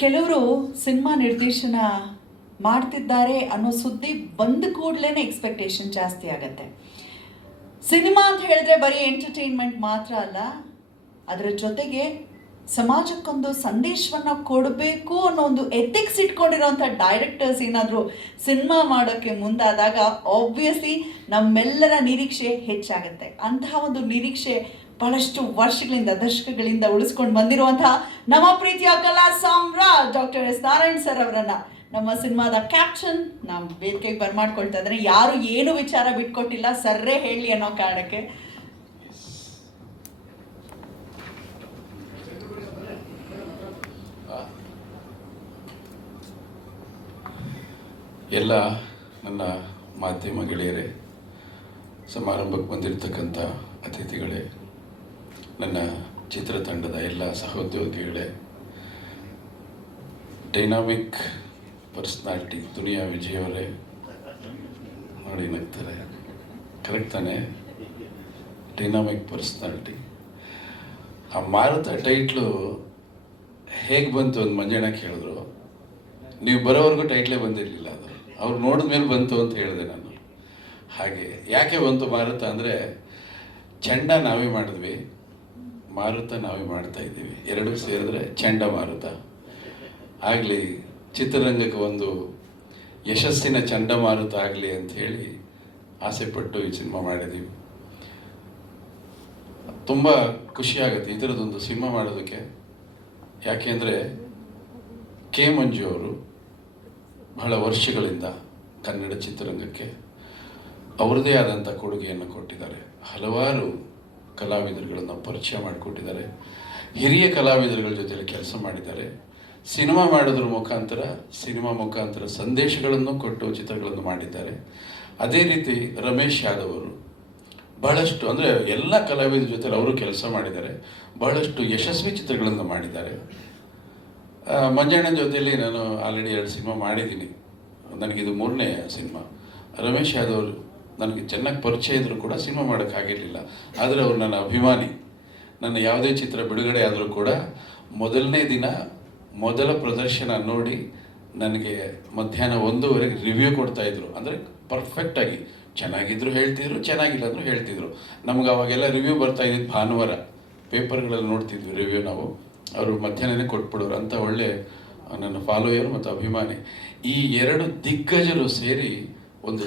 ಕೆಲವರು ಸಿನಿಮಾ ನಿರ್ದೇಶನ ಮಾಡ್ತಿದ್ದಾರೆ ಅನ್ನೋ ಸುದ್ದಿ ಬಂದ ಕೂಡಲೇ ಎಕ್ಸ್ಪೆಕ್ಟೇಷನ್ ಜಾಸ್ತಿ ಆಗತ್ತೆ. ಸಿನಿಮಾ ಅಂತ ಹೇಳಿದ್ರೆ ಬರೀ ಎಂಟರ್ಟೈನ್ಮೆಂಟ್ ಮಾತ್ರ ಅಲ್ಲ, ಅದರ ಜೊತೆಗೆ ಸಮಾಜಕ್ಕೊಂದು ಸಂದೇಶವನ್ನು ಕೊಡಬೇಕು ಅನ್ನೋ ಒಂದು ಎಥಿಕ್ಸ್ ಇಟ್ಕೊಂಡಿರೋಂಥ ಡೈರೆಕ್ಟರ್ಸ್ ಏನಾದರೂ ಸಿನಿಮಾ ಮಾಡೋಕ್ಕೆ ಮುಂದಾದಾಗ ಆಬ್ವಿಯಸ್ಲಿ ನಮ್ಮೆಲ್ಲರ ನಿರೀಕ್ಷೆ ಹೆಚ್ಚಾಗುತ್ತೆ. ಅಂತಹ ಒಂದು ನಿರೀಕ್ಷೆ ಬಹಳಷ್ಟು ವರ್ಷಗಳಿಂದ, ದಶಕಗಳಿಂದ ಉಳಿಸ್ಕೊಂಡು ಬಂದಿರುವಂತಹ ನಮ್ಮ ಪ್ರೀತಿಯ ಕಲಾ ಸಾಮ್ರಾಟ್ ಡಾಕ್ಟರ್ ಎಸ್ ನಾರಾಯಣ್ ಸರ್ ಅವರನ್ನ ನಮ್ಮ ಸಿನಿಮಾದ ಕ್ಯಾಪ್ಷನ್ ನಾವು ವೇದಿಕೆಗೆ ಬರ್ಮಾಡ್ಕೊಳ್ತಾ ಇದ್ದಾರೆ. ಯಾರು ಏನು ವಿಚಾರ ಬಿಟ್ಕೊಟ್ಟಿಲ್ಲ, ಸರ್ರೇ ಹೇಳಿ ಅನ್ನೋ ಕಾರಣಕ್ಕೆ. ಎಲ್ಲ ನನ್ನ ಮಾಧ್ಯಮ ಗೆಳೆಯರೇ, ಸಮಾರಂಭಕ್ಕೆ ಬಂದಿರತಕ್ಕಂಥ ಅತಿಥಿಗಳೇ, ನನ್ನ ಚಿತ್ರತಂಡದ ಎಲ್ಲ ಸಹೋದ್ಯೋಗಿಗಳೇ, ಡೈನಾಮಿಕ್ ಪರ್ಸ್ನಾಲಿಟಿ ದುನಿಯಾ ವಿಜಯ್ ಅವರೇ, ನೋಡಿ ನಗ್ತಾರೆ, ಕರೆಕ್ಟ್ ತಾನೆ? Dynamic personality. ಆ ಮಾರುತ ಟೈಟ್ಲು ಹೇಗೆ ಬಂತು ಅಂತ ಮಂಜಣ್ಣ ಕೇಳಿದ್ರು. ನೀವು ಬರೋವರೆಗೂ ಟೈಟ್ಲೇ ಬಂದಿರಲಿಲ್ಲ, ಅದು ಅವ್ರು ನೋಡಿದ ಮೇಲೆ ಬಂತು ಅಂತ ಹೇಳಿದೆ ನಾನು. ಹಾಗೆ ಯಾಕೆ ಬಂತು ಮಾರುತ ಅಂದರೆ, ಚಂಡ ನಾವೇ ಮಾಡಿದ್ವಿ, ಮಾರುತ ನಾವೇ ಮಾಡ್ತಾ ಇದ್ದೀವಿ, ಎರಡೂ ಸೇರಿದ್ರೆ ಚಂಡ ಮಾರುತ ಆಗಲಿ, ಚಿತ್ರರಂಗಕ್ಕೆ ಒಂದು ಯಶಸ್ಸಿನ ಚಂಡಮಾರುತ ಆಗಲಿ ಅಂತ ಹೇಳಿ ಆಸೆಪಟ್ಟು ಈ ಸಿನಿಮಾ ಮಾಡಿದ್ದೀವಿ. ತುಂಬ ಖುಷಿಯಾಗುತ್ತೆ ಈ ಥರದೊಂದು ಸಿನಿಮಾ ಮಾಡೋದಕ್ಕೆ. ಯಾಕೆಂದರೆ ಕೆ ಮಂಜು ಅವರು ಬಹಳ ವರ್ಷಗಳಿಂದ ಕನ್ನಡ ಚಿತ್ರರಂಗಕ್ಕೆ ಅವರದೇ ಆದಂಥ ಕೊಡುಗೆಯನ್ನು ಕೊಟ್ಟಿದ್ದಾರೆ. ಹಲವಾರು ಕಲಾವಿದರುಗಳನ್ನು ಪರಿಚಯ ಮಾಡಿಕೊಟ್ಟಿದ್ದಾರೆ. ಹಿರಿಯ ಕಲಾವಿದರುಗಳ ಜೊತೆಯಲ್ಲಿ ಕೆಲಸ ಮಾಡಿದ್ದಾರೆ. ಸಿನಿಮಾ ಮಾಡೋದ್ರ ಮುಖಾಂತರ ಸಂದೇಶಗಳನ್ನು ಕೊಟ್ಟು ಚಿತ್ರಗಳನ್ನು ಮಾಡಿದ್ದಾರೆ. ಅದೇ ರೀತಿ ರಮೇಶ್ ಯಾದವ್ ಅವರು ಬಹಳಷ್ಟು, ಅಂದರೆ ಎಲ್ಲ ಕಲಾವಿದರ ಜೊತೆ ಅವರು ಕೆಲಸ ಮಾಡಿದ್ದಾರೆ. ಬಹಳಷ್ಟು ಯಶಸ್ವಿ ಚಿತ್ರಗಳನ್ನು ಮಾಡಿದ್ದಾರೆ. ಮಂಜಣ್ಣನ ಜೊತೆಯಲ್ಲಿ ನಾನು ಆಲ್ರೆಡಿ 2 ಸಿನಿಮಾ ಮಾಡಿದ್ದೀನಿ. ನನಗಿದು 3ನೇ ಸಿನಿಮಾ. ರಮೇಶ್ ಯಾದವ್ ಅವರು ನನಗೆ ಚೆನ್ನಾಗಿ ಪರಿಚಯ ಇದ್ದರೂ ಕೂಡ ಸಿನಿಮಾ ಮಾಡೋಕ್ಕಾಗಿರಲಿಲ್ಲ. ಆದರೆ ಅವರು ನನ್ನ ಅಭಿಮಾನಿ. ನನ್ನ ಯಾವುದೇ ಚಿತ್ರ ಬಿಡುಗಡೆ ಆದರೂ ಕೂಡ ಮೊದಲನೇ ದಿನ ಮೊದಲ ಪ್ರದರ್ಶನ ನೋಡಿ ನನಗೆ ಮಧ್ಯಾಹ್ನ 1:00ವರೆಗೆ ರಿವ್ಯೂ ಕೊಡ್ತಾಯಿದ್ರು. ಅಂದರೆ ಪರ್ಫೆಕ್ಟಾಗಿ ಚೆನ್ನಾಗಿದ್ರು ಹೇಳ್ತಿದ್ರು, ಚೆನ್ನಾಗಿಲ್ಲ ಅಂದರೂ ಹೇಳ್ತಿದ್ರು. ನಮ್ಗೆ ಅವಾಗೆಲ್ಲ ರಿವ್ಯೂ ಬರ್ತಾಯಿದ್ದು ಭಾನುವಾರ ಪೇಪರ್ಗಳಲ್ಲಿ ನೋಡ್ತಿದ್ವಿ ರಿವ್ಯೂ ನಾವು. ಅವರು ಮಧ್ಯಾಹ್ನನೇ ಕೊಟ್ಬಿಡೋರು. ಅಂತ ಒಳ್ಳೆ ನನ್ನ ಫಾಲೋಯರ್ ಮತ್ತು ಅಭಿಮಾನಿ. ಈ 2 ದಿಗ್ಗಜರು ಸೇರಿ ಒಂದು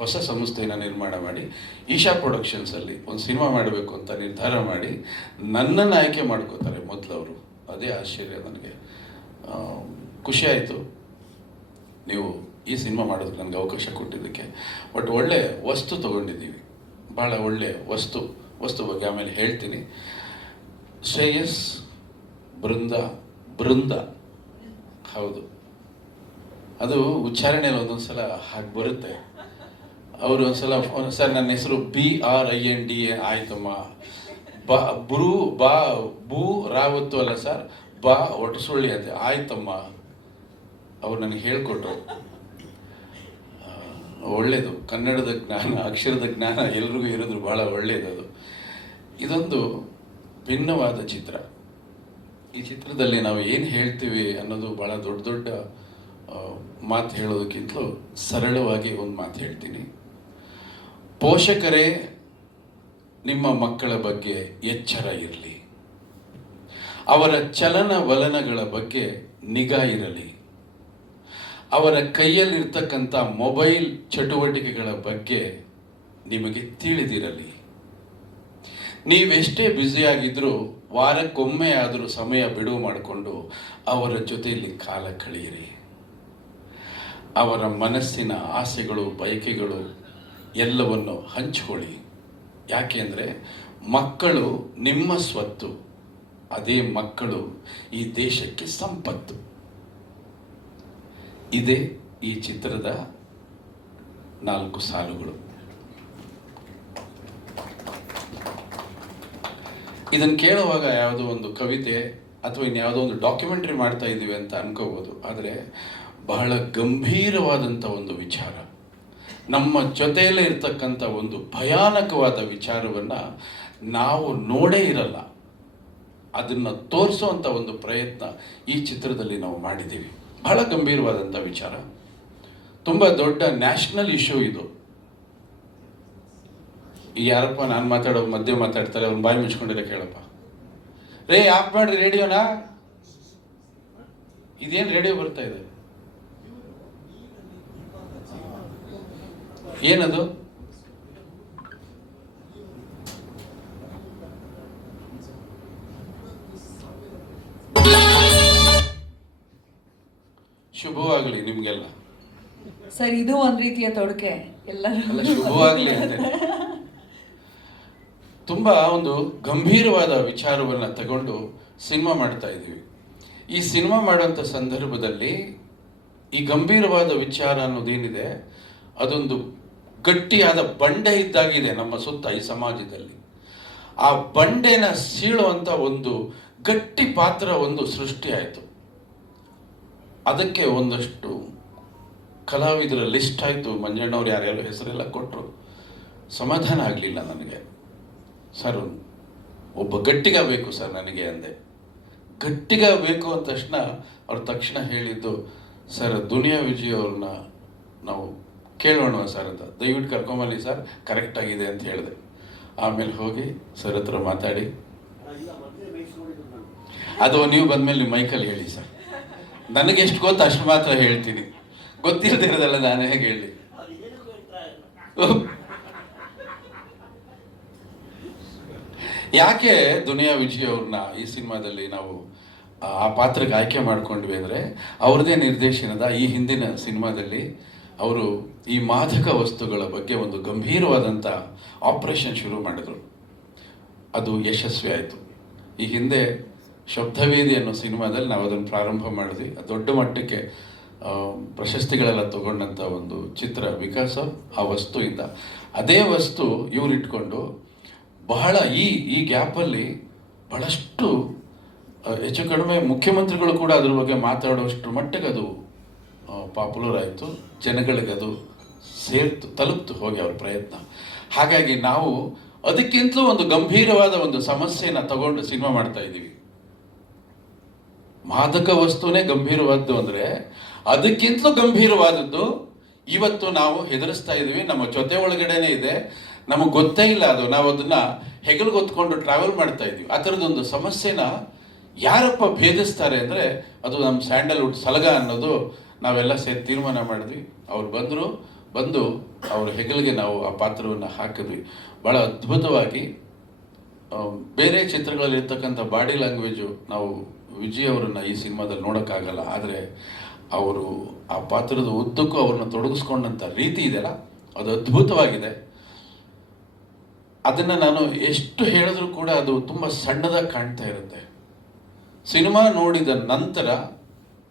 ಹೊಸ ಸಂಸ್ಥೆಯನ್ನು ನಿರ್ಮಾಣ ಮಾಡಿ ಈಶಾ ಪ್ರೊಡಕ್ಷನ್ಸಲ್ಲಿ ಒಂದು ಸಿನಿಮಾ ಮಾಡಬೇಕು ಅಂತ ನಿರ್ಧಾರ ಮಾಡಿ ನನ್ನನ್ನು ಆಯ್ಕೆ ಮಾಡ್ಕೋತಾರೆ ಮೊದಲು ಅವರು. ಅದೇ ಆಶ್ಚರ್ಯ ನನಗೆ. ಖುಷಿ ಆಯಿತು ನೀವು ಈ ಸಿನಿಮಾ ಮಾಡೋದಕ್ಕೆ ನನಗೆ ಅವಕಾಶ ಕೊಟ್ಟಿದ್ದಕ್ಕೆ. ಬಟ್ ಒಳ್ಳೆ ವಸ್ತು ತೊಗೊಂಡಿದ್ದೀವಿ, ಭಾಳ ಒಳ್ಳೆ ವಸ್ತು ಬಗ್ಗೆ ಆಮೇಲೆ ಹೇಳ್ತೀನಿ. ಶ್ರೇಯಸ್ ಬೃಂದ ಹೌದು, ಅದು ಉಚ್ಚಾರಣೆಯಲ್ಲಿ ಒಂದೊಂದು ಸಲ ಹಾಗೆ ಬರುತ್ತೆ. ಅವರು ಒಂದ್ಸಲ ಸರ್ ನನ್ನ ಹೆಸರು BRIND ಆಯ್ತಮ್ಮ, ಬೂ ರಾವತ್ತು ಅಲ್ಲ ಸರ್, ಒಟಸುಳ್ಳಿ ಅಂತ ಆಯ್ತಮ್ಮ. ಅವ್ರು ನನಗೆ ಹೇಳ್ಕೊಟ್ರು. ಒಳ್ಳೆಯದು, ಕನ್ನಡದ ಜ್ಞಾನ, ಅಕ್ಷರದ ಜ್ಞಾನ ಎಲ್ರಿಗೂ ಇರೋದು ಭಾಳ ಒಳ್ಳೆಯದು. ಅದು ಇದೊಂದು ಭಿನ್ನವಾದ ಚಿತ್ರ. ಈ ಚಿತ್ರದಲ್ಲಿ ನಾವು ಏನು ಹೇಳ್ತೀವಿ ಅನ್ನೋದು ಭಾಳ ದೊಡ್ಡ ಮಾತು ಹೇಳೋದಕ್ಕಿಂತಲೂ ಸರಳವಾಗಿ ಒಂದು ಮಾತು ಹೇಳ್ತೀನಿ. ಪೋಷಕರೇ ನಿಮ್ಮ ಮಕ್ಕಳ ಬಗ್ಗೆ ಎಚ್ಚರ ಇರಲಿ, ಅವರ ಚಲನವಲನಗಳ ಬಗ್ಗೆ ನಿಗಾ ಇರಲಿ, ಅವರ ಕೈಯಲ್ಲಿರ್ತಕ್ಕಂಥ ಮೊಬೈಲ್ ಚಟುವಟಿಕೆಗಳ ಬಗ್ಗೆ ನಿಮಗೆ ತಿಳಿದಿರಲಿ. ನೀವೆಷ್ಟೇ ಬ್ಯುಸಿಯಾಗಿದ್ದರೂ ವಾರಕ್ಕೊಮ್ಮೆ ಆದರೂ ಸಮಯ ಬಿಡುವು ಮಾಡಿಕೊಂಡು ಅವರ ಜೊತೆಯಲ್ಲಿ ಕಾಲ ಕಳೆಯಿರಿ. ಅವರ ಮನಸ್ಸಿನ ಆಸೆಗಳು, ಬಯಕೆಗಳು ಎಲ್ಲವನ್ನು ಹಂಚಿಕೊಳ್ಳಿ. ಯಾಕೆಂದರೆ ಮಕ್ಕಳು ನಿಮ್ಮ ಸ್ವತ್ತು, ಅದೇ ಮಕ್ಕಳು ಈ ದೇಶಕ್ಕೆ ಸಂಪತ್ತು. ಇದೇ ಈ ಚಿತ್ರದ 4 ಸಾಲುಗಳು. ಇದನ್ನು ಕೇಳುವಾಗ ಯಾವುದೋ ಒಂದು ಕವಿತೆ ಅಥವಾ ಇನ್ಯಾವುದೋ ಒಂದು ಡಾಕ್ಯುಮೆಂಟ್ರಿ ಮಾಡ್ತಾ ಇದ್ದೀವಿ ಅಂತ ಅನ್ಕೋಬೋದು. ಆದರೆ ಬಹಳ ಗಂಭೀರವಾದಂಥ ಒಂದು ವಿಚಾರ, ನಮ್ಮ ಜೊತೆಯಲ್ಲೇ ಇರ್ತಕ್ಕಂಥ ಒಂದು ಭಯಾನಕವಾದ ವಿಚಾರವನ್ನು ನಾವು ನೋಡೇ ಇರಲ್ಲ. ಅದನ್ನು ತೋರಿಸುವಂಥ ಒಂದು ಪ್ರಯತ್ನ ಈ ಚಿತ್ರದಲ್ಲಿ ನಾವು ಮಾಡಿದ್ದೀವಿ. ಬಹಳ ಗಂಭೀರವಾದಂಥ ವಿಚಾರ, ತುಂಬ ದೊಡ್ಡ ನ್ಯಾಷನಲ್ ಇಶ್ಯೂ ಇದು. ಈಗ ಯಾರಪ್ಪ ನಾನು ಮಾತಾಡೋ ಮಧ್ಯೆ ಮಾತಾಡ್ತಾರೆ, ಅವ್ನು ಬಾಯಿ ಮುಚ್ಕೊಂಡಿರೋ ಕೇಳಪ್ಪ. ರೇ ಆಫ್ ಮಾಡ್ರಿ ರೇಡಿಯೋನಾ, ಇದೇನು ರೇಡಿಯೋ ಬರ್ತಾ ಇದೆ, ಏನದು? ಶುಭವಾಗಲಿ ನಿಮ್ಗೆಲ್ಲ. ಸರ್ ಇದು ಒಂದ್ ರೀತಿಯ ತೊಡಕೆ ಎಲ್ಲರೂ. ಅಲ್ಲ, ಶುಭವಾಗಲಿ ಅಂತ. ತುಂಬಾ ಒಂದು ಗಂಭೀರವಾದ ವಿಚಾರವನ್ನ ತಗೊಂಡು ಸಿನಿಮಾ ಮಾಡ್ತಾ ಇದ್ದೀವಿ. ಈ ಸಿನಿಮಾ ಮಾಡುವಂಥ ಸಂದರ್ಭದಲ್ಲಿ ಈ ಗಂಭೀರವಾದ ವಿಚಾರ ಅನ್ನೋದೇನಿದೆ ಅದೊಂದು ಗಟ್ಟಿಯಾದ ಬಂಡೆ ಇದ್ದಾಗಿದೆ ನಮ್ಮ ಸುತ್ತ ಈ ಸಮಾಜದಲ್ಲಿ. ಆ ಬಂಡೆನ ಸೀಳುವಂಥ ಒಂದು ಗಟ್ಟಿ ಪಾತ್ರ ಒಂದು ಸೃಷ್ಟಿಯಾಯಿತು. ಅದಕ್ಕೆ ಒಂದಷ್ಟು ಕಲಾವಿದರ ಲಿಸ್ಟ್ ಆಯಿತು. ಮಂಜಣ್ಣವ್ರು ಯಾರ್ಯಾರು ಹೆಸರೆಲ್ಲ ಕೊಟ್ಟರು. ಸಮಾಧಾನ ಆಗಲಿಲ್ಲ ನನಗೆ. ಸರ್ ಒಬ್ಬ ಗಟ್ಟಿಗ ಬೇಕು ಸರ್ ನನಗೆ ಅಂದೆ. ಗಟ್ಟಿಗ ಬೇಕು ಅಂದ ತಕ್ಷಣ ಅವ್ರು ತಕ್ಷಣ ಹೇಳಿದ್ದು, ಸರ್ ದುನಿಯಾ ವಿಜಯ್ ಅವ್ರನ್ನ ನಾವು ಕೇಳೋಣ ಸರ್ ಅಂತ, ದಯವಿಟ್ಟು ಕರ್ಕೊಂಬಲ್ಲಿ ಸರ್, ಕರೆಕ್ಟಾಗಿದೆ ಅಂತ ಹೇಳಿದೆ. ಆಮೇಲೆ ಹೋಗಿ ಸರ್ ಹತ್ರ ಮಾತಾಡಿ, ಅದು ನೀವು ಬಂದಮೇಲೆ ನೀವು ಮೈಕಲ್ಲಿ ಹೇಳಿ ಸರ್, ನನಗೆ ಎಷ್ಟು ಗೊತ್ತು ಅಷ್ಟು ಮಾತ್ರ ಹೇಳ್ತೀನಿ, ಗೊತ್ತಿಲ್ಲದಿರೋದಲ್ಲ ನಾನು ಹೇಗೆ ಹೇಳಿ. ಯಾಕೆ ದುನಿಯಾ ವಿಜಯ್ ಅವ್ರನ್ನ ಈ ಸಿನಿಮಾದಲ್ಲಿ ನಾವು ಆ ಪಾತ್ರಕ್ಕೆ ಆಯ್ಕೆ ಮಾಡ್ಕೊಂಡ್ವಿ ಅಂದರೆ, ಅವ್ರದ್ದೇ ನಿರ್ದೇಶನದ ಈ ಹಿಂದಿನ ಸಿನಿಮಾದಲ್ಲಿ ಅವರು ಈ ಮಾದಕ ವಸ್ತುಗಳ ಬಗ್ಗೆ ಒಂದು ಗಂಭೀರವಾದಂಥ ಆಪರೇಷನ್ ಶುರು ಮಾಡಿದ್ರು. ಅದು ಯಶಸ್ವಿ ಆಯಿತು. ಈ ಹಿಂದೆ ಶಬ್ದವೇದಿ ಅನ್ನೋ ಸಿನಿಮಾದಲ್ಲಿ ನಾವು ಅದನ್ನು ಪ್ರಾರಂಭ ಮಾಡಿದ್ವಿ. ದೊಡ್ಡ ಮಟ್ಟಕ್ಕೆ ಪ್ರಶಸ್ತಿಗಳೆಲ್ಲ ತಗೊಂಡಂಥ ಒಂದು ಚಿತ್ರ ಬಿಕಾಸ್ ಆಫ್ ಆ ವಸ್ತುವಿಂದ. ಅದೇ ವಸ್ತು ಇವ್ರು ಇಟ್ಕೊಂಡು ಬಹಳ ಈ ಗ್ಯಾಪಲ್ಲಿ ಬಹಳಷ್ಟು ಹೆಚ್ಚು ಕಡಿಮೆ ಮುಖ್ಯಮಂತ್ರಿಗಳು ಕೂಡ ಅದ್ರ ಬಗ್ಗೆ ಮಾತಾಡೋಷ್ಟು ಮಟ್ಟಿಗೆ ಅದು ಪಾಪ್ಯುಲರ್ ಆಯಿತು. ಜನಗಳಿಗದು ತಲುಪ್ತು ಹೋಗಿ ಅವ್ರ ಪ್ರಯತ್ನ. ಹಾಗಾಗಿ ನಾವು ಅದಕ್ಕಿಂತಲೂ ಒಂದು ಗಂಭೀರವಾದ ಒಂದು ಸಮಸ್ಯೆನ ತಗೊಂಡು ಸಿನಿಮಾ ಮಾಡ್ತಾ ಇದ್ದೀವಿ. ಮಾದಕ ವಸ್ತುನೇ ಗಂಭೀರವಾದ್ದು ಅಂದರೆ ಅದಕ್ಕಿಂತಲೂ ಗಂಭೀರವಾದದ್ದು ಇವತ್ತು ನಾವು ಹೆದರಿಸ್ತಾ ಇದ್ದೀವಿ. ನಮ್ಮ ಜೊತೆ ಒಳಗಡೆನೆ ಇದೆ, ನಮಗೆ ಗೊತ್ತೇ ಇಲ್ಲ ಅದು. ನಾವು ಅದನ್ನ ಹೆಗಲ್ಗೊತ್ಕೊಂಡು ಟ್ರಾವೆಲ್ ಮಾಡ್ತಾ ಇದ್ದೀವಿ. ಆ ಥರದೊಂದು ಸಮಸ್ಯೆನ ಯಾರಪ್ಪ ಭೇದಿಸ್ತಾರೆ ಅಂದರೆ ಅದು ನಮ್ಮ ಸ್ಯಾಂಡಲ್ವುಡ್ ಸಲಗ ಅನ್ನೋದು ನಾವೆಲ್ಲ ಸೇರಿ ತೀರ್ಮಾನ ಮಾಡಿದ್ವಿ. ಅವ್ರು ಬಂದು ಅವ್ರ ಹೆಗಲಿಗೆ ನಾವು ಆ ಪಾತ್ರವನ್ನು ಹಾಕಿದ್ವಿ. ಭಾಳ ಅದ್ಭುತವಾಗಿ ಬೇರೆ ಚಿತ್ರಗಳಲ್ಲಿ ಇರ್ತಕ್ಕಂಥ ಬಾಡಿ ಲ್ಯಾಂಗ್ವೇಜು ನಾವು ವಿಜಯ್ ಅವರನ್ನ ಈ ಸಿನಿಮಾದಲ್ಲಿ ನೋಡೋಕ್ಕಾಗಲ್ಲ. ಆದರೆ ಅವರು ಆ ಪಾತ್ರದ ಉದ್ದಕ್ಕೂ ಅವ್ರನ್ನ ತೊಡಗಿಸ್ಕೊಂಡಂಥ ರೀತಿ ಇದೆಯಲ್ಲ, ಅದು ಅದ್ಭುತವಾಗಿದೆ. ಅದನ್ನು ನಾನು ಎಷ್ಟು ಹೇಳಿದ್ರೂ ಕೂಡ ಅದು ತುಂಬ ಸಣ್ಣದಾಗಿ ಕಾಣ್ತಾ ಇರುತ್ತೆ. ಸಿನಿಮಾ ನೋಡಿದ ನಂತರ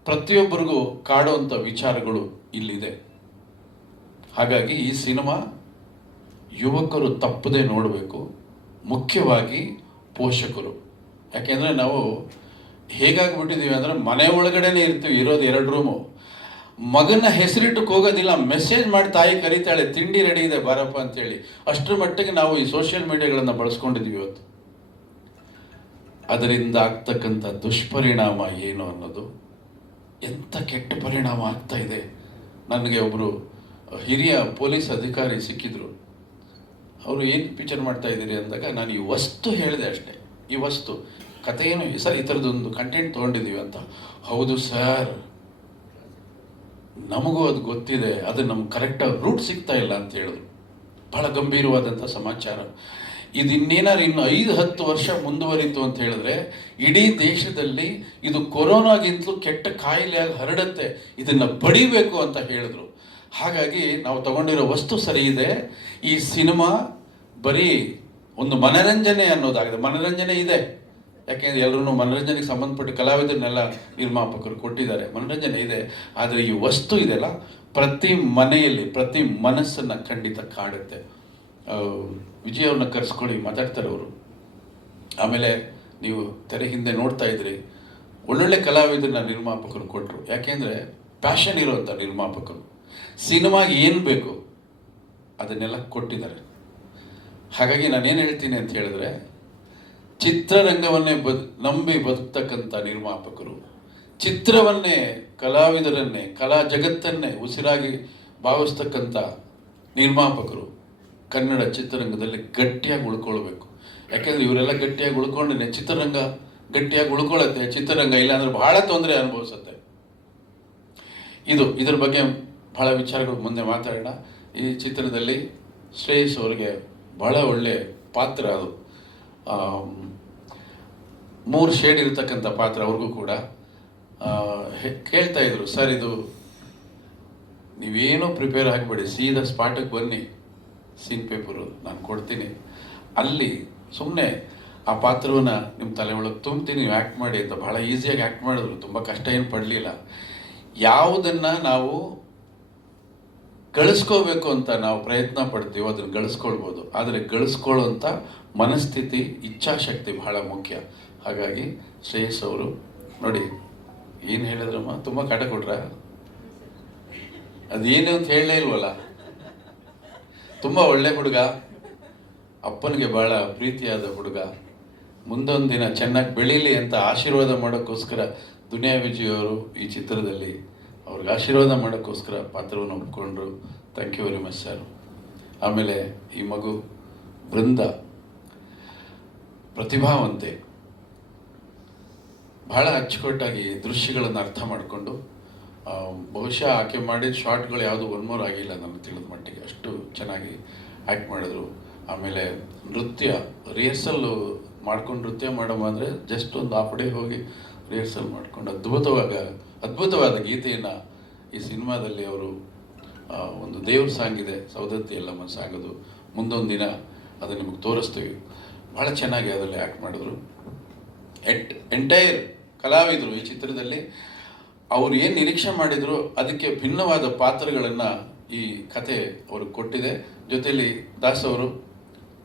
ಪ್ರತಿಯೊಬ್ಬರಿಗೂ ಕಾಡುವಂಥ ವಿಚಾರಗಳು ಇಲ್ಲಿದೆ. ಹಾಗಾಗಿ ಈ ಸಿನಿಮಾ ಯುವಕರು ತಪ್ಪದೆ ನೋಡಬೇಕು, ಮುಖ್ಯವಾಗಿ ಪೋಷಕರು. ಯಾಕೆಂದರೆ ನಾವು ಹೇಗಾಗ್ಬಿಟ್ಟಿದ್ದೀವಿ ಅಂದರೆ ಮನೆ ಒಳಗಡೆನೇ ಇರ್ತೀವಿ, ಇರೋದು 2 ರೂಮು. ಮಗನ ಹೆಸರಿಟ್ಟಕ್ಕೆ ಹೋಗೋದಿಲ್ಲ, ಮೆಸೇಜ್ ಮಾಡಿ ತಾಯಿ ಕರೀತಾಳೆ ತಿಂಡಿ ರೆಡಿ ಇದೆ ಬಾರಪ್ಪ ಅಂತೇಳಿ. ಅಷ್ಟರ ಮಟ್ಟಿಗೆ ನಾವು ಈ ಸೋಷಿಯಲ್ ಮೀಡಿಯಾಗಳನ್ನು ಬಳಸ್ಕೊಂಡಿದ್ದೀವಿ ಇವತ್ತು. ಅದರಿಂದ ಆಗ್ತಕ್ಕಂಥ ದುಷ್ಪರಿಣಾಮ ಏನು ಅನ್ನೋದು, ಎಂಥ ಕೆಟ್ಟ ಪರಿಣಾಮ ಆಗ್ತಾ ಇದೆ. ನನಗೆ ಒಬ್ಬರು ಹಿರಿಯ ಪೊಲೀಸ್ ಅಧಿಕಾರಿ ಸಿಕ್ಕಿದ್ರು. ಅವರು ಏನು ಪಿಕ್ಚರ್ ಮಾಡ್ತಾ ಇದ್ದೀರಿ ಅಂದಾಗ ನಾನು ಈ ವಸ್ತು ಹೇಳಿದೆ ಅಷ್ಟೇ. ಈ ವಸ್ತು ಕಥೆ ಏನು ಸರ್, ಈ ಥರದೊಂದು ಕಂಟೆಂಟ್ ತೊಗೊಂಡಿದ್ದೀವಿ ಅಂತ. ಹೌದು ಸರ್, ನಮಗೂ ಅದು ಗೊತ್ತಿದೆ, ಅದು ನಮ್ಗೆ ಕರೆಕ್ಟಾಗಿ ರೂಟ್ ಸಿಗ್ತಾ ಇಲ್ಲ ಅಂತ ಹೇಳಿದ್ರು. ಬಹಳ ಗಂಭೀರವಾದಂಥ ಸಮಾಚಾರ. ಇದು ಇನ್ನೇನಾದ್ರು ಇನ್ನು 5-10 ವರ್ಷ ಮುಂದುವರಿತು ಅಂತ ಹೇಳಿದ್ರೆ ಇಡೀ ದೇಶದಲ್ಲಿ ಇದು ಕೊರೋನಾಗಿಂತಲೂ ಕೆಟ್ಟ ಕಾಯಿಲೆಯಾಗಿ ಹರಡುತ್ತೆ, ಇದನ್ನು ಬಡಿಬೇಕು ಅಂತ ಹೇಳಿದ್ರು. ಹಾಗಾಗಿ ನಾವು ತಗೊಂಡಿರೋ ವಸ್ತು ಸರಿ ಇದೆ. ಈ ಸಿನಿಮಾ ಬರೀ ಒಂದು ಮನರಂಜನೆ ಅನ್ನೋದಾಗಿದೆ. ಮನರಂಜನೆ ಇದೆ, ಯಾಕೆಂದರೆ ಎಲ್ಲರೂ ಮನರಂಜನೆಗೆ ಸಂಬಂಧಪಟ್ಟ ಕಲಾವಿದರನ್ನೆಲ್ಲ ನಿರ್ಮಾಪಕರು ಕೊಟ್ಟಿದ್ದಾರೆ, ಮನರಂಜನೆ ಇದೆ. ಆದರೆ ಈ ವಸ್ತು ಇದೆಲ್ಲ ಪ್ರತಿ ಮನೆಯಲ್ಲಿ ಪ್ರತಿ ಮನಸ್ಸನ್ನು ಖಂಡಿತ ಕಾಡುತ್ತೆ. ವಿಜಯ್ ಅವ್ರನ್ನ ಕರೆಸ್ಕೊಳ್ಳಿ, ಮಾತಾಡ್ತಾರೆ ಅವರು. ಆಮೇಲೆ ನೀವು ತೆರೆ ಹಿಂದೆ ನೋಡ್ತಾ ಇದ್ರಿ, ಒಳ್ಳೊಳ್ಳೆ ಕಲಾವಿದರನ್ನ ನಿರ್ಮಾಪಕರು ಕೊಟ್ಟರು. ಯಾಕೆಂದರೆ ಪ್ಯಾಷನ್ ಇರುವಂಥ ನಿರ್ಮಾಪಕರು ಸಿನಿಮಾಗೆ ಏನು ಬೇಕು ಅದನ್ನೆಲ್ಲ ಕೊಟ್ಟಿದ್ದಾರೆ. ಹಾಗಾಗಿ ನಾನೇನು ಹೇಳ್ತೀನಿ ಅಂತ ಹೇಳಿದ್ರೆ, ಚಿತ್ರರಂಗವನ್ನೇ ನಂಬಿ ಬದುಕ್ತಕ್ಕಂಥ ನಿರ್ಮಾಪಕರು, ಚಿತ್ರವನ್ನೇ, ಕಲಾವಿದರನ್ನೇ, ಕಲಾ ಜಗತ್ತನ್ನೇ ಉಸಿರಾಗಿ ಭಾವಿಸ್ತಕ್ಕಂಥ ನಿರ್ಮಾಪಕರು ಕನ್ನಡ ಚಿತ್ರರಂಗದಲ್ಲಿ ಗಟ್ಟಿಯಾಗಿ ಉಳ್ಕೊಳ್ಬೇಕು. ಯಾಕೆಂದರೆ ಇವರೆಲ್ಲ ಗಟ್ಟಿಯಾಗಿ ಉಳ್ಕೊಂಡ್ರೆ ಚಿತ್ರರಂಗ ಗಟ್ಟಿಯಾಗಿ ಉಳ್ಕೊಳ್ಳುತ್ತೆ. ಚಿತ್ರರಂಗ ಇಲ್ಲಾಂದ್ರೆ ಬಹಳ ತೊಂದರೆ ಅನುಭವಿಸುತ್ತೆ. ಇದ್ರ ಬಗ್ಗೆ ಬಹಳ ವಿಚಾರಗಳು ಮುಂದೆ ಮಾತಾಡೋಣ. ಈ ಚಿತ್ರದಲ್ಲಿ ಶ್ರೇಯಸ್ ಅವರಿಗೆ ಬಹಳ ಒಳ್ಳೆ ಪಾತ್ರ, ಅದು 3 ಶೇಡ್ ಇರತಕ್ಕಂಥ ಪಾತ್ರ. ಅವ್ರಿಗೂ ಕೂಡ ಕೇಳ್ತಾ ಇದ್ರು, ಸರ್ ಇದು ನೀವೇನೋ ಪ್ರಿಪೇರ್ ಆಗಿಬಿಡಿ, ಸೀದಾ ಸ್ಪಾಟಕ್ಕೆ ಬನ್ನಿ, ಸೀನ್ ಪೇಪರು ನಾನು ಕೊಡ್ತೀನಿ, ಅಲ್ಲಿ ಸುಮ್ಮನೆ ಆ ಪಾತ್ರವನ್ನು ನಿಮ್ಮ ತಲೆ ಒಳಗೆ ತುಂಬ್ತೀನಿ, ನೀವು ಆ್ಯಕ್ಟ್ ಮಾಡಿ ಅಂತ ಭಾಳ ಈಸಿಯಾಗಿ ಆ್ಯಕ್ಟ್ ಮಾಡಿದ್ರು. ತುಂಬ ಕಷ್ಟ ಏನು ಪಡಲಿಲ್ಲ. ಯಾವುದನ್ನು ನಾವು ಗಳಿಸ್ಕೋಬೇಕು ಅಂತ ನಾವು ಪ್ರಯತ್ನ ಪಡ್ತೀವೋ ಅದನ್ನು ಗಳಿಸ್ಕೊಳ್ಬೋದು, ಆದರೆ ಗಳಿಸ್ಕೊಳ್ಳೋಂಥ ಮನಸ್ಥಿತಿ, ಇಚ್ಛಾಶಕ್ತಿ ಬಹಳ ಮುಖ್ಯ. ಹಾಗಾಗಿ ಶ್ರೇಯಸ್ ಅವರು ನೋಡಿ ಏನು ಹೇಳಿದ್ರಮ್ಮ, ತುಂಬ ಕಾಟ ಕೊಟ್ರ, ಅದೇನು ಅಂತ ಹೇಳಲೇ ಇಲ್ವಲ್ಲ. ತುಂಬ ಒಳ್ಳೆ ಹುಡುಗ, ಅಪ್ಪನಿಗೆ ಭಾಳ ಪ್ರೀತಿಯಾದ ಹುಡುಗ, ಮುಂದೊಂದು ದಿನ ಚೆನ್ನಾಗಿ ಬೆಳೀಲಿ ಅಂತ ಆಶೀರ್ವಾದ ಮಾಡೋಕ್ಕೋಸ್ಕರ ದುನಿಯಾ ವಿಜಯ್ ಅವರು ಈ ಚಿತ್ರದಲ್ಲಿ ಅವ್ರಿಗೆ ಆಶೀರ್ವಾದ ಮಾಡೋಕ್ಕೋಸ್ಕರ ಪಾತ್ರವನ್ನು ಒಪ್ಕೊಂಡ್ರು. Thank you very much sir. ಆಮೇಲೆ ಈ ಮಗು ಬೃಂದ ಪ್ರತಿಭಾವಂತೆ, ಬಹಳ ಅಚ್ಚುಕಟ್ಟಾಗಿ ದೃಶ್ಯಗಳನ್ನು ಅರ್ಥ ಮಾಡಿಕೊಂಡು, ಬಹುಶಃ ಆಕೆ ಮಾಡಿದ ಶಾರ್ಟ್ಗಳು ಯಾವುದು 1 more ಆಗಿಲ್ಲ ನನಗೆ ತಿಳಿದ ಮಟ್ಟಿಗೆ, ಅಷ್ಟು ಚೆನ್ನಾಗಿ ಆ್ಯಕ್ಟ್ ಮಾಡಿದ್ರು. ಆಮೇಲೆ ನೃತ್ಯ ರಿಹರ್ಸಲ್ಲು ಮಾಡ್ಕೊಂಡು ನೃತ್ಯ ಮಾಡೋ ಅಂದರೆ ಜಸ್ಟ್ ಒಂದು ಹಾಫ್ ಡೇ ಹೋಗಿ ರಿಹರ್ಸಲ್ ಮಾಡ್ಕೊಂಡು ಅದ್ಭುತವಾದ ಗೀತೆಯನ್ನು ಈ ಸಿನಿಮಾದಲ್ಲಿ ಅವರು ಒಂದು ದೇವ್ರ ಸಾಂಗ್ ಇದೆ, ಸೌದತ್ತಿ ಎಲ್ಲಮ್ಮ ಸಾಗೋದು, ಮುಂದೊಂದು ದಿನ ಅದು ನಿಮಗೆ ತೋರಿಸ್ತೀವಿ. ಭಾಳ ಚೆನ್ನಾಗಿ ಅದರಲ್ಲಿ ಆ್ಯಕ್ಟ್ ಮಾಡಿದ್ರು. ಎಂಟೈರ್ ಕಲಾವಿದರು ಈ ಚಿತ್ರದಲ್ಲಿ ಅವರು ಏನು ನಿರೀಕ್ಷೆ ಮಾಡಿದ್ರು ಅದಕ್ಕೆ ಭಿನ್ನವಾದ ಪಾತ್ರಗಳನ್ನು ಈ ಕತೆ ಅವ್ರಿಗೆ ಕೊಟ್ಟಿದೆ. ಜೊತೆಯಲ್ಲಿ ದಾಸ್ ಅವರು,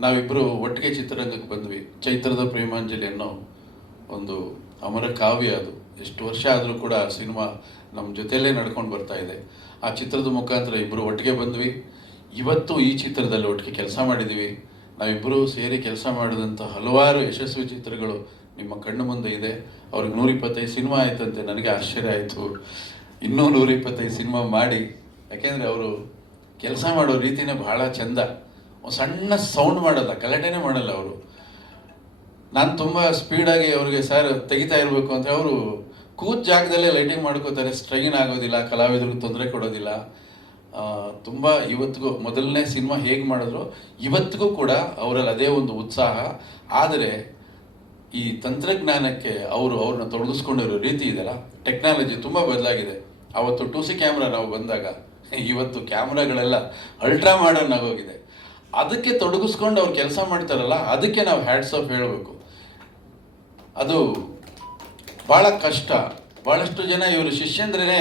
ನಾವಿಬ್ಬರು ಒಟ್ಟಿಗೆ ಚಿತ್ರರಂಗಕ್ಕೆ ಬಂದ್ವಿ. ಚೈತ್ರದ ಪ್ರೇಮಾಂಜಲಿ ಅನ್ನೋ ಒಂದು ಅಮರ ಕಾವ್ಯ, ಅದು ಎಷ್ಟು ವರ್ಷ ಆದರೂ ಕೂಡ ಆ ಸಿನಿಮಾ ನಮ್ಮ ಜೊತೆಯಲ್ಲೇ ನಡ್ಕೊಂಡು ಬರ್ತಾ ಇದೆ. ಆ ಚಿತ್ರದ ಮುಖಾಂತರ ಇಬ್ಬರು ಒಟ್ಟಿಗೆ ಬಂದ್ವಿ. ಇವತ್ತು ಈ ಚಿತ್ರದಲ್ಲಿ ಒಟ್ಟಿಗೆ ಕೆಲಸ ಮಾಡಿದ್ದೀವಿ. ನಾವಿಬ್ಬರು ಸೇರಿ ಕೆಲಸ ಮಾಡಿದಂಥ ಹಲವಾರು ಯಶಸ್ವಿ ಚಿತ್ರಗಳು ನಿಮ್ಮ ಕಣ್ಣು ಮುಂದೆ ಇದೆ. ಅವ್ರಿಗೆ 125 ಸಿನಿಮಾ ಆಯ್ತಂತೆ. ನನಗೆ ಆಶ್ಚರ್ಯ ಆಯಿತು, ಇನ್ನೂ 125 ಸಿನಿಮಾ ಮಾಡಿ. ಯಾಕೆಂದರೆ ಅವರು ಕೆಲಸ ಮಾಡೋ ರೀತಿನೇ ಬಹಳ ಚೆಂದ. ಒಂದು ಸಣ್ಣ ಸೌಂಡ್ ಮಾಡಲ್ಲ, ಗಲಾಟೆನೇ ಮಾಡಲ್ಲ ಅವರು. ನಾನು ತುಂಬ ಸ್ಪೀಡಾಗಿ ಅವ್ರಿಗೆ ಸರ್ ತೆಗಿತಾ ಇರಬೇಕು ಅಂತ ಅವರು ಕೂತ್ ಜಾಗದಲ್ಲೇ ಲೈಟಿಂಗ್ ಮಾಡ್ಕೋತಾರೆ. ಸ್ಟ್ರೈನ್ ಆಗೋದಿಲ್ಲ, ಕಲಾವಿದರಿಗೆ ತೊಂದರೆ ಕೊಡೋದಿಲ್ಲ. ತುಂಬ ಇವತ್ತಿಗೂ ಮೊದಲನೇ ಸಿನಿಮಾ ಹೇಗೆ ಮಾಡಿದ್ರು ಇವತ್ತಿಗೂ ಕೂಡ ಅವರಲ್ಲಿ ಅದೇ ಒಂದು ಉತ್ಸಾಹ. ಆದರೆ ಈ ತಂತ್ರಜ್ಞಾನಕ್ಕೆ ಅವ್ರನ್ನ ತೊಡಗಿಸ್ಕೊಂಡಿರೋ ರೀತಿ ಇದೆಯಲ್ಲ, ಟೆಕ್ನಾಲಜಿ ತುಂಬ ಬದಲಾಗಿದೆ. ಅವತ್ತು 2C ಕ್ಯಾಮ್ರಾ ನಾವು ಬಂದಾಗ, ಇವತ್ತು ಕ್ಯಾಮ್ರಾಗಳೆಲ್ಲ ಅಲ್ಟ್ರಾ ಮಾಡರ್ನ್ ಆಗೋಗಿದೆ. ಅದಕ್ಕೆ ತೊಡಗಿಸ್ಕೊಂಡು ಅವ್ರು ಕೆಲಸ ಮಾಡ್ತಾರಲ್ಲ, ಅದಕ್ಕೆ ನಾವು ಹ್ಯಾಟ್ಸ್ ಆಫ್ ಹೇಳಬೇಕು. ಅದು ಭಾಳ ಕಷ್ಟ. ಭಾಳಷ್ಟು ಜನ ಇವರು ಶಿಷ್ಯಂದ್ರೇ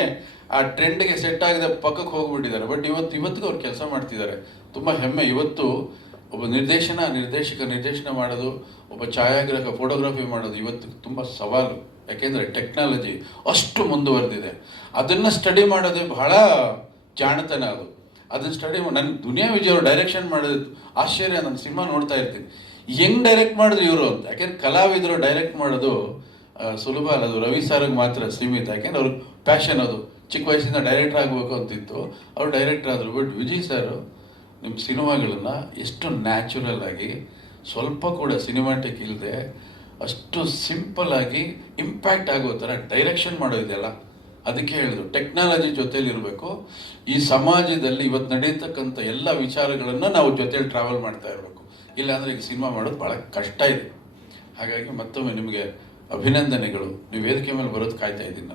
ಆ ಟ್ರೆಂಡ್ಗೆ ಸೆಟ್ ಆಗದೆ ಪಕ್ಕಕ್ಕೆ ಹೋಗ್ಬಿಟ್ಟಿದ್ದಾರೆ. ಬಟ್ ಇವತ್ತಿಗೂ ಅವ್ರು ಕೆಲಸ ಮಾಡ್ತಿದ್ದಾರೆ. ತುಂಬ ಹೆಮ್ಮೆ. ಇವತ್ತು ಒಬ್ಬ ನಿರ್ದೇಶನ ಮಾಡೋದು, ಒಬ್ಬ ಛಾಯಾಗ್ರಾಹಕ ಫೋಟೋಗ್ರಫಿ ಮಾಡೋದು ಇವತ್ತು ತುಂಬ ಸವಾಲು. ಯಾಕೆಂದರೆ ಟೆಕ್ನಾಲಜಿ ಅಷ್ಟು ಮುಂದುವರೆದಿದೆ. ಅದನ್ನು ಸ್ಟಡಿ ಮಾಡೋದೇ ಬಹಳ ಜಾಣತನ. ಅದನ್ನು ಸ್ಟಡಿ ನನ್ನ ದುನಿಯಾ ವಿಜಯ್ ಅವರು ಡೈರೆಕ್ಷನ್ ಮಾಡೋದು ಆಶ್ಚರ್ಯ. ನನ್ನ ಸಿನಿಮಾ ನೋಡ್ತಾ ಇರ್ತೀನಿ, ಹೆಂಗೆ ಡೈರೆಕ್ಟ್ ಮಾಡಿದ್ರು ಇವರು ಅಂತ. ಯಾಕೆಂದ್ರೆ ಕಲಾವಿದರು ಡೈರೆಕ್ಟ್ ಮಾಡೋದು ಸುಲಭ ಅಲ್ಲ, ಅದು ರವಿ ಸರ್ಗೆ ಮಾತ್ರ ಸೀಮಿತ. ಯಾಕೆಂದ್ರೆ ಅವ್ರಿಗೆ ಪ್ಯಾಷನ್ ಅದು. ಚಿಕ್ಕ ವಯಸ್ಸಿಂದ ಡೈರೆಕ್ಟರ್ ಆಗಬೇಕು ಅಂತಿತ್ತು, ಅವರು ಡೈರೆಕ್ಟರ್ ಆದರು. ಬಟ್ ವಿಜಯ್ ಸರ್ ನಿಮ್ಮ ಸಿನಿಮಾಗಳನ್ನು ಎಷ್ಟು ನ್ಯಾಚುರಲ್ ಆಗಿ, ಸ್ವಲ್ಪ ಕೂಡ ಸಿನಿಮಾಟಿಕ್ ಇಲ್ಲದೆ, ಅಷ್ಟು ಸಿಂಪಲ್ ಆಗಿ ಇಂಪ್ಯಾಕ್ಟ್ ಆಗೋ ಥರ ಡೈರೆಕ್ಷನ್ ಮಾಡೋದಿದೆಯಲ್ಲ, ಅದಕ್ಕೆ ಹೇಳಿದ್ರು ಟೆಕ್ನಾಲಜಿ ಜೊತೇಲಿ ಇರಬೇಕು. ಈ ಸಮಾಜದಲ್ಲಿ ಇವತ್ತು ನಡೀತಕ್ಕಂಥ ಎಲ್ಲ ವಿಚಾರಗಳನ್ನು ನಾವು ಜೊತೆಲಿ ಟ್ರಾವೆಲ್ ಮಾಡ್ತಾ ಇರಬೇಕು. ಇಲ್ಲಾಂದರೆ ಈಗ ಸಿನಿಮಾ ಮಾಡೋದು ಭಾಳ ಕಷ್ಟ ಇದೆ. ಹಾಗಾಗಿ ಮತ್ತೊಮ್ಮೆ ನಿಮಗೆ ಅಭಿನಂದನೆಗಳು. ನೀವು ವೇದಿಕೆ ಮೇಲೆ ಬರೋದು ಕಾಯ್ತಾ ಇದ್ದೀನಿ.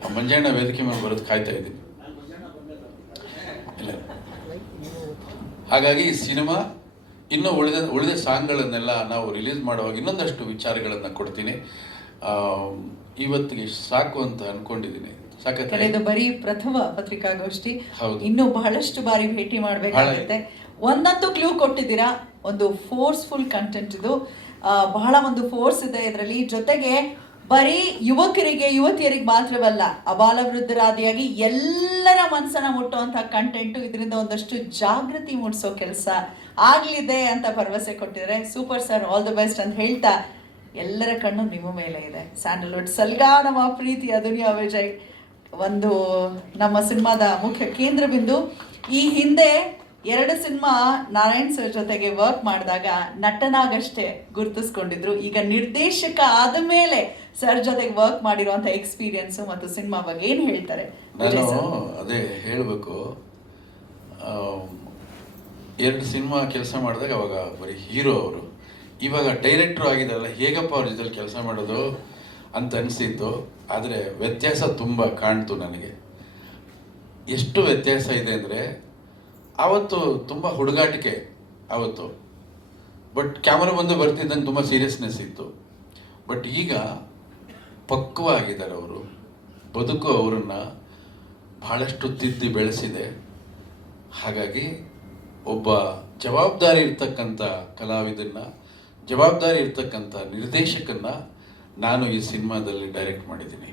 ನಾನು ಮಂಜಣ್ಣ ವೇದಿಕೆ ಮೇಲೆ ಬರೋದು ಕಾಯ್ತಾ ಇದ್ದೀನಿ. ಇಲ್ಲ, ಹಾಗಾಗಿ ಈ ಸಿನಿಮಾ ಇನ್ನೂ ಉಳಿದ ಸಾಂಗ್ಗಳನ್ನೆಲ್ಲ ನಾವು ರಿಲೀಸ್ ಮಾಡುವಾಗ ಇನ್ನೊಂದಷ್ಟು ವಿಚಾರಗಳನ್ನು ಕೊಡ್ತೀನಿ. ಇವತ್ತಿಗೆ ಸಾಕು ಅಂತ ಅನ್ಕೊಂಡಿದ್ದೀನಿ. ಕಳೆದ ಬರೀ ಪ್ರಥಮ ಪತ್ರಿಕಾಗೋಷ್ಠಿ, ಇನ್ನೂ ಬಹಳಷ್ಟು ಬಾರಿ ಭೇಟಿ ಮಾಡಬೇಕಾಗುತ್ತೆ. ಒಂದಂತೂ ಕ್ಲೂ ಕೊಟ್ಟಿದ್ದೀರಾ, ಒಂದು ಫೋರ್ಸ್ಫುಲ್ ಕಂಟೆಂಟ್ ಇದು. ಬಹಳ ಒಂದು ಫೋರ್ಸ್ ಇದೆ ಇದರಲ್ಲಿ. ಜೊತೆಗೆ ಬರೀ ಯುವಕರಿಗೆ ಯುವತಿಯರಿಗೆ ಮಾತ್ರವಲ್ಲ, ಅಬಾಲವೃದ್ಧರಾದಿಯಾಗಿ ಎಲ್ಲರ ಮನಸ್ಸನ್ನ ಮುಟ್ಟುವಂತಹ ಕಂಟೆಂಟು, ಇದರಿಂದ ಒಂದಷ್ಟು ಜಾಗೃತಿ ಮೂಡಿಸೋ ಕೆಲಸ ಆಗ್ಲಿದೆ ಅಂತ ಭರವಸೆ ಕೊಟ್ಟಿದ್ದಾರೆ. Super sir, all the best ಅಂತ ಹೇಳ್ತಾ, ಎಲ್ಲರ ಕಣ್ಣು ನಿಮ್ಮ ಮೇಲೆ ಇದೆ. ಸ್ಯಾಂಡಲ್ವುಡ್ ಸಲ್ಗಾ ನಮ್ಮ ಪ್ರೀತಿಯ ದುನಿಯಾ ವಿಜಯ್ ಒಂದು ನಮ್ಮ ಸಿನಿಮಾದ ಮುಖ್ಯ ಕೇಂದ್ರ ಬಿಂದು. ಈ ಹಿಂದೆ 2 ಸಿನಿಮಾ ನಾರಾಯಣ್ ಸರ್ ಜೊತೆಗೆ ವರ್ಕ್ ಮಾಡಿದಾಗ ನಟನಾಗಷ್ಟೇ ಗುರುತಿಸ್ಕೊಂಡಿದ್ರು. ಈಗ ನಿರ್ದೇಶಕ ಆದ ಮೇಲೆ ಸರ್ ಜೊತೆಗೆ ವರ್ಕ್ ಮಾಡಿರುವಂತ ಎಕ್ಸ್ಪೀರಿಯನ್ಸ್ ಮತ್ತು ಸಿನಿಮಾ ಬಗ್ಗೆ ಏನು ಹೇಳ್ತಾರೆ? ನಾನು ಅದೇ ಹೇಳಬೇಕು, 2 ಸಿನಿಮಾ ಕೆಲಸ ಮಾಡಿದಾಗ ಅವಾಗ ಬರೀ ಹೀರೋ ಅವರು, ಇವಾಗ ಡೈರೆಕ್ಟ್ರು ಆಗಿದ್ದಾರಲ್ಲ, ಹೇಗಪ್ಪ ಅವ್ರ ಜೊತೆ ಕೆಲಸ ಮಾಡೋದು ಅಂತ ಅನಿಸಿತ್ತು. ಆದರೆ ವ್ಯತ್ಯಾಸ ತುಂಬ ಕಾಣ್ತು ನನಗೆ. ಎಷ್ಟು ವ್ಯತ್ಯಾಸ ಇದೆ ಅಂದರೆ, ಆವತ್ತು ತುಂಬ ಹುಡುಗಾಟಿಕೆ ಆವತ್ತು, ಬಟ್ ಕ್ಯಾಮರಾ ಬಂದು ಬರ್ತಿದ್ದಂಗೆ ತುಂಬ ಸೀರಿಯಸ್ನೆಸ್ ಇತ್ತು. ಬಟ್ ಈಗ ಪಕ್ವವಾಗಿದ್ದಾರೆ ಅವರು, ಬದುಕು ಅವರನ್ನು ಬಹಳಷ್ಟು ತಿದ್ದಿ ಬೆಳೆಸಿದೆ. ಹಾಗಾಗಿ ಒಬ್ಬ ಜವಾಬ್ದಾರಿ ಇರ್ತಕ್ಕಂಥ ಕಲಾವಿದನ್ನ, ಜವಾಬ್ದಾರಿ ಇರ್ತಕ್ಕಂಥ ನಿರ್ದೇಶಕನ್ನ ನಾನು ಈ ಸಿನಿಮಾದಲ್ಲಿ ಡೈರೆಕ್ಟ್ ಮಾಡಿದ್ದೀನಿ.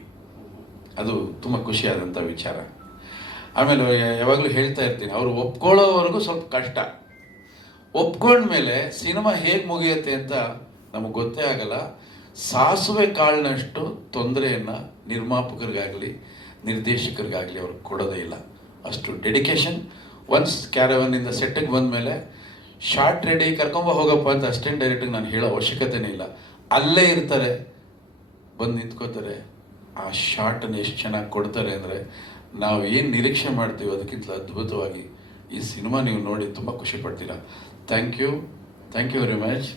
ಅದು ತುಂಬ ಖುಷಿಯಾದಂಥ ವಿಚಾರ. ಆಮೇಲೆ ಯಾವಾಗಲೂ ಹೇಳ್ತಾ ಇರ್ತೀನಿ, ಅವರು ಒಪ್ಕೊಳ್ಳೋವರೆಗೂ ಸ್ವಲ್ಪ ಕಷ್ಟ, ಒಪ್ಕೊಂಡ್ಮೇಲೆ ಸಿನಿಮಾ ಹೇಗೆ ಮುಗಿಯುತ್ತೆ ಅಂತ ನಮಗೆ ಗೊತ್ತೇ ಆಗಲ್ಲ. ಸಾಸುವೆ ಕಾಳಿನಷ್ಟು ತೊಂದರೆಯನ್ನು ನಿರ್ಮಾಪಕರಿಗಾಗಲಿ ನಿರ್ದೇಶಕರಿಗಾಗಲಿ ಅವ್ರಿಗೆ ಕೊಡೋದೇ ಇಲ್ಲ. ಅಷ್ಟು ಡೆಡಿಕೇಶನ್. ಒನ್ಸ್ ಕ್ಯಾರವನ್ನಿಂದ ಸೆಟ್ಟಿಗೆ ಬಂದಮೇಲೆ ಶಾರ್ಟ್ ರೆಡಿ, ಕರ್ಕೊಂಬ ಹೋಗಪ್ಪ ಅಂತ ಅಸಿಸ್ಟೆಂಟ್ ಡೈರೆಕ್ಟರ್ಗೆ ನಾನು ಹೇಳೋ ಅವಶ್ಯಕತೆನೇ ಇಲ್ಲ. ಅಲ್ಲೇ ಇರ್ತಾರೆ, ಬಂದು ನಿಂತ್ಕೋತಾರೆ. ಆ ಶಾರ್ಟನ್ನು ಎಷ್ಟು ಚೆನ್ನಾಗಿ ಕೊಡ್ತಾರೆ ಅಂದರೆ, ನಾವು ಏನು ನಿರೀಕ್ಷೆ ಮಾಡ್ತೀವಿ ಅದಕ್ಕಿಂತ ಅದ್ಭುತವಾಗಿ ಈ ಸಿನಿಮಾ ನೀವು ನೋಡಿ ತುಂಬ ಖುಷಿ ಪಡ್ತೀರಾ. Thank you very much.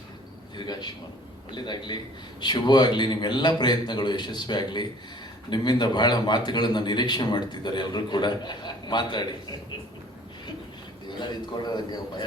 ದೀರ್ಘಾಯುಷ್ಮಾನ್, ಒಳ್ಳೆಯದಾಗಲಿ, ಶುಭವಾಗಲಿ, ನಿಮ್ಮೆಲ್ಲ ಪ್ರಯತ್ನಗಳು ಯಶಸ್ವಿ ಆಗಲಿ. ನಿಮ್ಮಿಂದ ಬಹಳ ಮಾತುಗಳನ್ನು ನಿರೀಕ್ಷೆ ಮಾಡ್ತಿದ್ದಾರೆ ಎಲ್ಲರೂ ಕೂಡ. ಮಾತಾಡಿ. ನಿಂತ್ಕೊಂಡು ಭಯ